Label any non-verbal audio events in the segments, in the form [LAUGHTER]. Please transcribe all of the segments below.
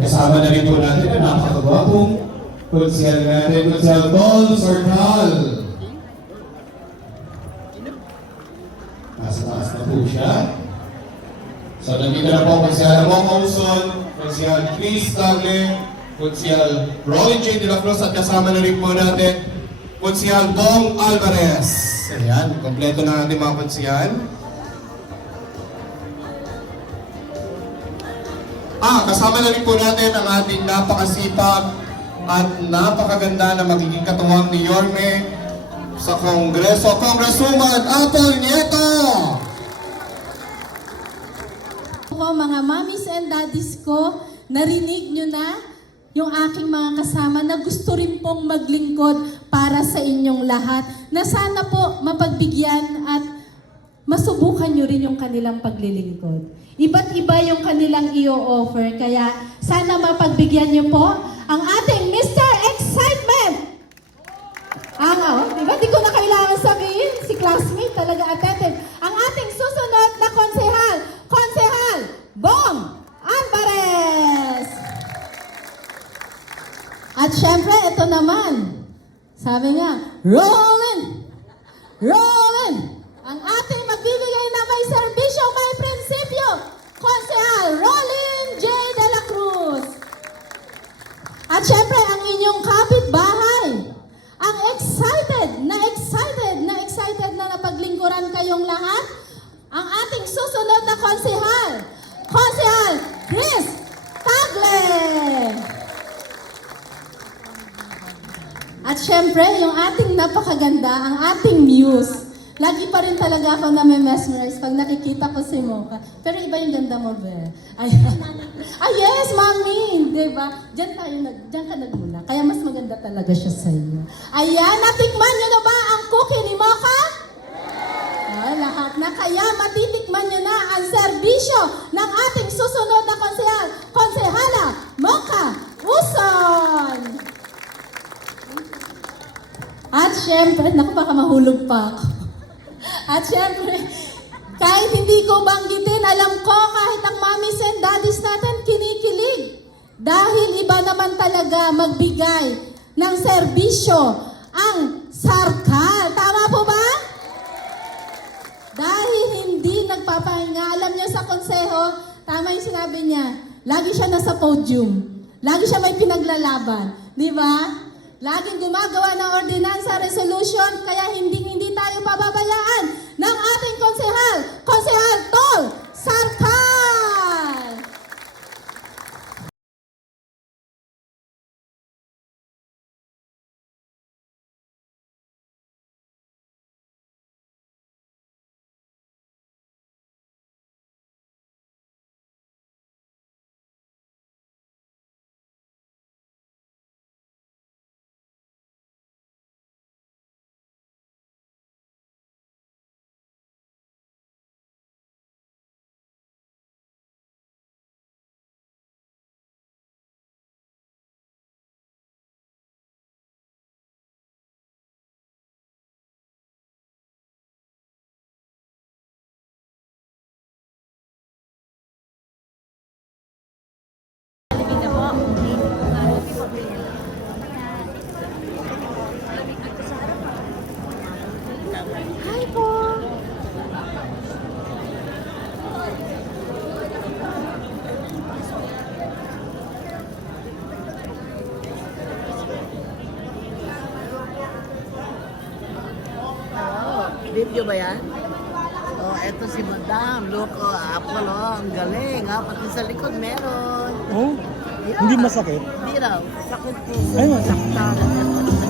Kasama na rin po natin ang napakagwapong konsyal natin, konsyal Bol Sortal. Nasa taas na po siya. So, nandito na po konsyal Mo Couson, konsyal Chris Tagle, konsyal Rolly J. De La Cruz at kasama na rin po natin konsyal Bong Alvarez. Ayan, kompleto na natin mga konsyal. Ah, kasama na rin po natin ang ating napakasipag at napakaganda na magiging katuwang ni Yorme sa Kongreso, Congresswoman Apple Nieto! ko, mga mommies and daddies ko, narinig nyo na yung aking mga kasama na gusto rin pong maglingkod para sa inyong lahat. Na sana po mapagbigyan at masubukan nyo rin yung kanilang paglilingkod. Iba't iba yung kanilang i-offer, kaya sana mapagbigyan nyo po ang ating Mr. Excitement! Ang, oh, di ba? Di ko na kailangan sabihin. Si classmate talaga attentive. Ang ating susunod na konsehal, konsehal, Bong Alvarez! At syempre, ito naman. Sabi nga, rolling! Rolling! Inyong kapitbahay, ang excited, na excited, na excited na napaglingkuran kayong lahat, ang ating susunod na konsehal, konsehal Chris Tagle. At syempre, yung ating napakaganda, ang ating muse. Lagi pa rin talaga ako na may mesmerize pag nakikita ko si Mocha. Pero iba yung ganda mo, Be. Ay, [LAUGHS] ah, yes, mami! Di ba? Diyan, tayo, nag, diyan ka nagmula. Kaya mas maganda talaga siya sa iyo. Ayan, natikman nyo na ba ang cookie ni Mocha? Ah, lahat na. Kaya matitikman nyo na ang serbisyo ng ating susunod na konsehal, konsehala, Mocha Uson! At syempre, naku baka mahulog pa ako. At syempre, kahit hindi ko banggitin, alam ko kahit ang mommies and daddies natin. Dahil iba naman talaga magbigay ng serbisyo ang sarkal. Tama po ba? Dahil hindi nagpapahinga. Alam niyo sa konseho, tama yung sinabi niya, lagi siya nasa podium. Lagi siya may pinaglalaban. Di ba? Laging gumagawa ng ordinansa resolution, kaya hindi video ba yan? Oh, eto si Madam. Look, oh, apple, oh. Ang galing, ha? Pati sa likod meron. Oh, Yeah. hindi masakit. Hindi raw. Sakit po. Ay, masakit.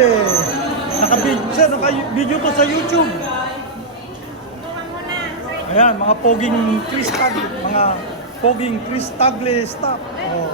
Tagle. Naka-video, sir, naka-video to sa YouTube. Ayan, mga poging Chris Tagle, mga poging Chris Tagle staff. Oh.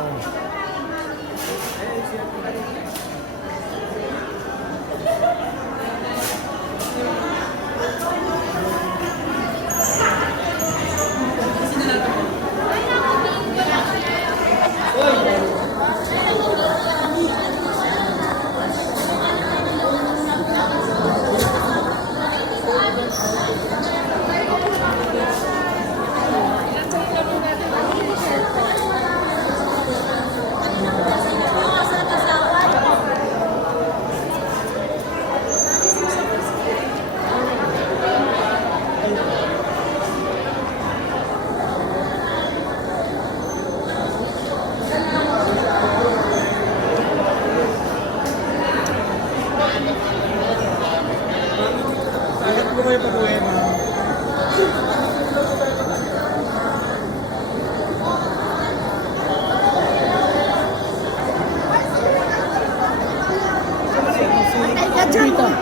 Ingat po kayo pag-uwi, ma'am.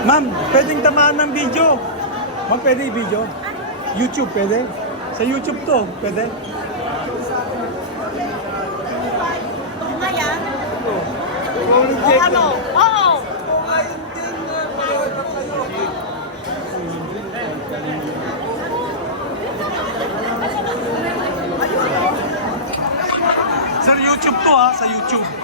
Ma'am, pwedeng tamaan ng video. Ma'am, pwede i-video? YouTube, pwede? Sa YouTube to, pwede? O ano? Oo! Sir, YouTube to ha, sa YouTube.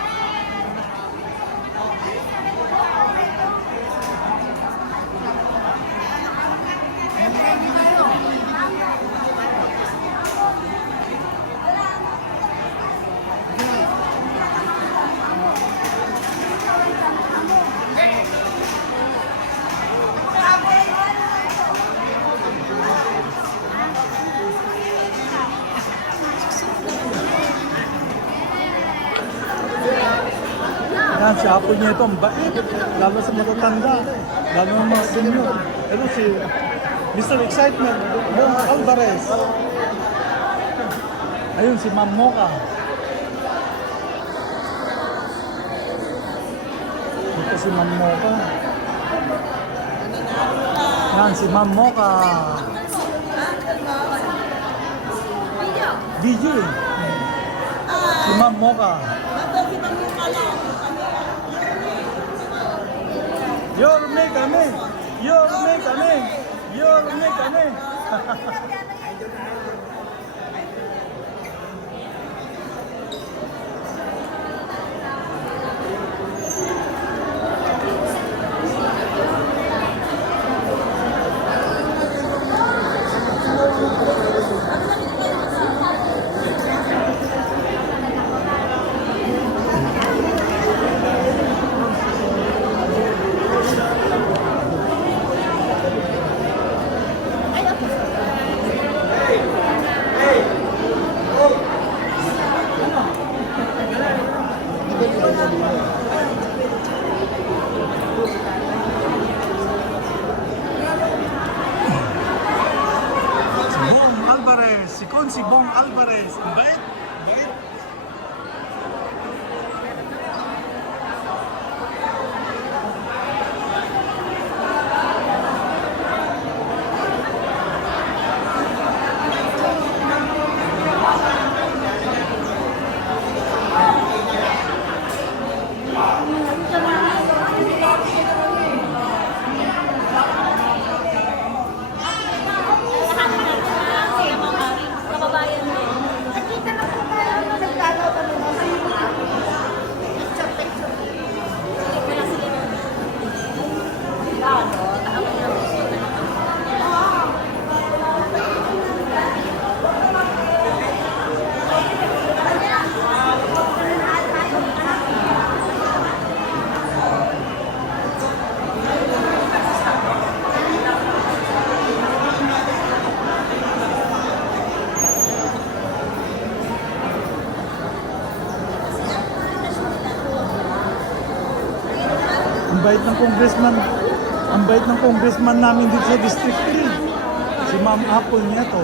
si Apple niya ito, ang bait. Lalo sa matatanda. Lalo ng mga senior. Ito si Mr. Excitement, Bong Alvarez. Ayun, si Ma'am Mocha. Ito si Ma'am Mocha. Yan, si Ma'am Mocha. Video eh. Si Ma'am Mocha. Yorme kami! Yorme kami! Yorme kami! Si Bong Alvarez, si Consi Bong Alvarez. Bait. cho nó bait ng congressman. Ang bait ng congressman namin dito sa District 3. Si Ma'am Apple niya to.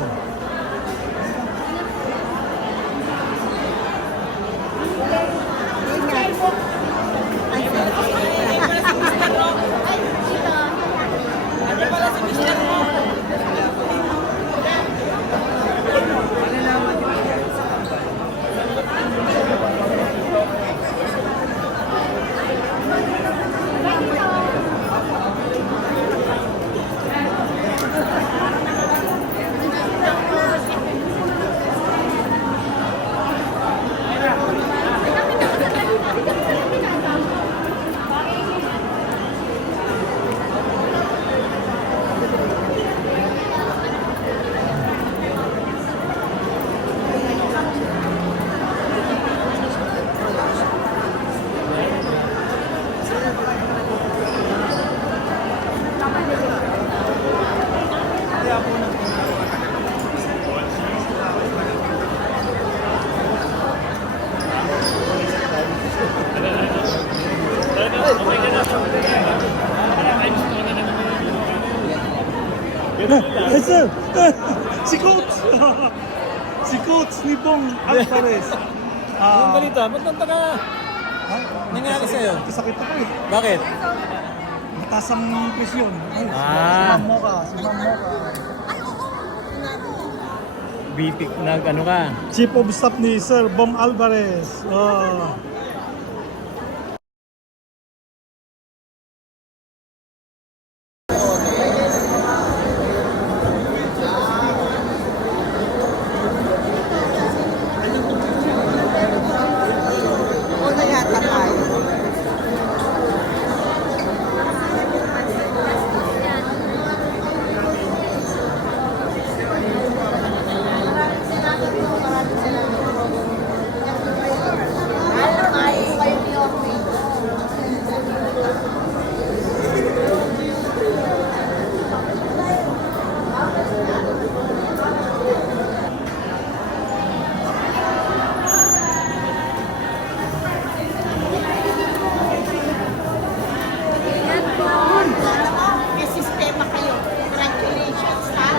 Yes, sir. [LAUGHS] si Coach. [LAUGHS] si Coach ni Bong Alvarez. Yung Ah, balita, ba't nanta ka? ha? Nangyari sa'yo? Kasakit ako eh. Bakit? Mataas ang presyon. Ay, Si Ah. Ma'am Mocha. Si Ma'am Mocha. Bitik nag ano ka? Chief of Staff ni Sir Bong Alvarez. Oh. Una yata tayo. May sistema kayo. Congratulations, ha?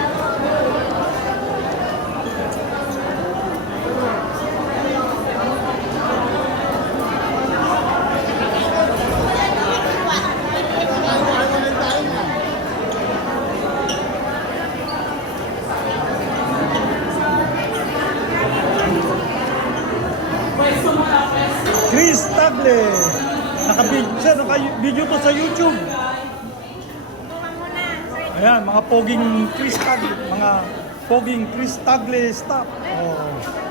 Chris Tagle. Naka-video, sir, naka-video to sa YouTube. Ayan, mga poging Chris Tagle, mga poging Chris Tagle staff. Oh.